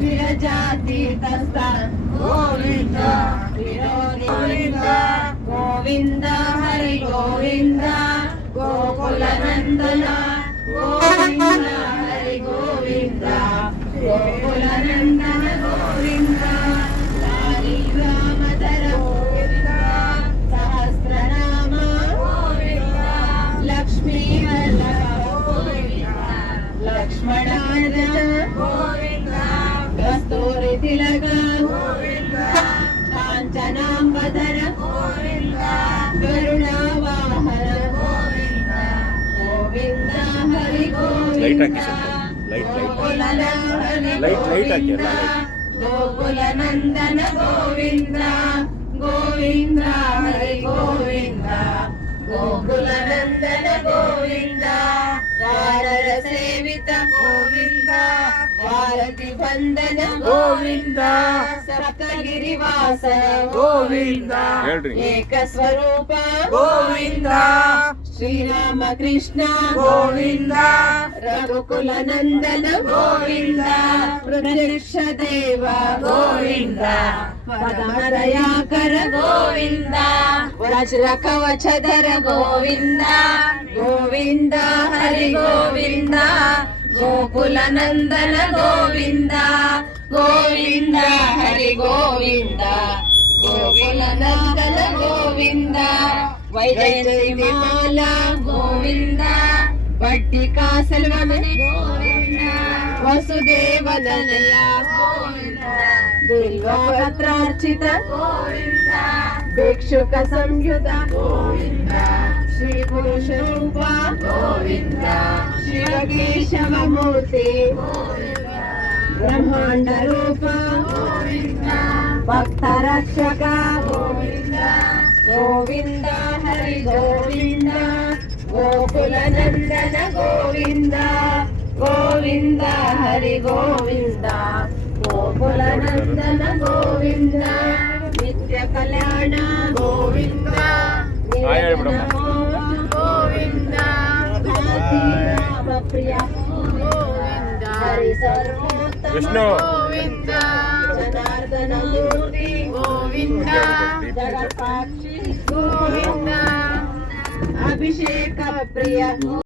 ವಿರಜಾತೀತಸ್ಥ ಗೋವಿಂದ ವಿರೋಧ ಗೋವಿಂದ ಹರಿ ಗೋವಿಂದ ಗೋಕುಲ ನಂದನ ಗೋವಿಂದ ಹರಿ ಗೋವಿಂದ ಗೋಕುಲ ನಂದನ ಗೋವಿಂದ ರಾಮಧರ ಗೋವಿಂದ ಸಹಸ್ರನಾಮ ಗೋವಿಂದ ಲಕ್ಷ್ಮೀ ವಲ್ಲಭ ಗೋವಿಂದ ಲಕ್ಷ್ಮಣಾರ್ಜ ಗೋವಿಂದ ಕಸ್ತೂರಿ ತಿಲಕ ಗೋವಿಂದ ಕಾಂಚನಾಂಬಧರ ಗೋವಿಂದ ಕರುಣಾವಾಹನ ಗೋವಿಂದ ಗೋವಿಂದ ಹರಿ ಗೋವಿಂದ ಗೋಕುಲ ನಂದನ ಗೋವಿಂದ ಗೋವಿಂದ ಹರಿ ಗೋವಿಂದ ಗೋಕುಲ ನಂದನ ಗೋವಿಂದ ವಾರರ ಸೇವಿತ ಗೋವಿಂದ ವಾರತಿ ಬಂಧನ ಗೋವಿಂದ ಸಪ್ತಗಿರಿ ವಾಸನ ಗೋವಿಂದ ಏಕ ಸ್ವರೂಪ ಗೋವಿಂದ ಶ್ರೀರಾಮ ಕೃಷ್ಣ ಗೋವಿಂದ ರಘುಕುಲ ನಂದನ ಗೋವಿಂದ ಪ್ರತ್ಯಕ್ಷ ದೇವ ಗೋವಿಂದ ಪದಮದಯಾಕರ ಗೋವಿಂದ ವಜ್ರ ಕವಚಧರ ಗೋವಿಂದ ಗೋವಿಂದ ಹರಿ ಗೋವಿಂದ ಗೋಕುಲ ನಂದನ ಗೋವಿಂದ ಗೋವಿಂದ ಹರಿ ಗೋವಿಂದ ಗೋಕುಲ ನಂದನ ಗೋವಿಂದ ವೈಜಯಂತಿ ಮಾಲಾ ಗೋವಿಂದ ಪಟ್ಟಿಕಾ ಸೆಲ್ವಮಣಿ ಗೋವಿಂದ ವಸುದೇವನಯ ಗೋವಿಂದ ಬಿಲ್ವಪತ್ರಾರ್ಚಿತ ಗೋವಿಂದ ಭಿಕ್ಷುಕ ಸಂಯುತ ಗೋವಿಂದ ಶ್ರೀ ಪುರುಷ ರೂಪ ಗೋವಿಂದ ಶಿವಕೇಶವ ಮೂರ್ತಿ ಗೋವಿಂದ ಬ್ರಹ್ಮಾಂಡ ರೂಪ ಗೋವಿಂದ ಭಕ್ತ ರಕ್ಷಕ ಗೋವಿಂದ ಗೋವಿಂದ ಹರಿ ಗೋವಿಂದ ಗೋಕುಲ ನಂದನ ಗೋವಿಂದ ಗೋವಿಂದ ಹರಿ ಗೋವಿಂದ ಗೋಕುಲ ನಂದನ ಗೋವಿಂದ ನಿತ್ಯ ಕಲ್ಯಾಣ ಗೋವಿಂದ ಗೋವಿಂದ ರಾಮ ಪ್ರಿಯ ಗೋವಿಂದ ಹರಿ ಸರ್ವೋತ್ತಮ ವಿಷ್ಣು ಗೋವಿಂದ ಜನಾರ್ದನ ಮೂರ್ತಿ ಗೋವಿಂದ ಜಗತ್ಸಾಕ್ಷಿ ಗೋವಿಂದ ಅಭಿಷೇಕ ಪ್ರಿಯ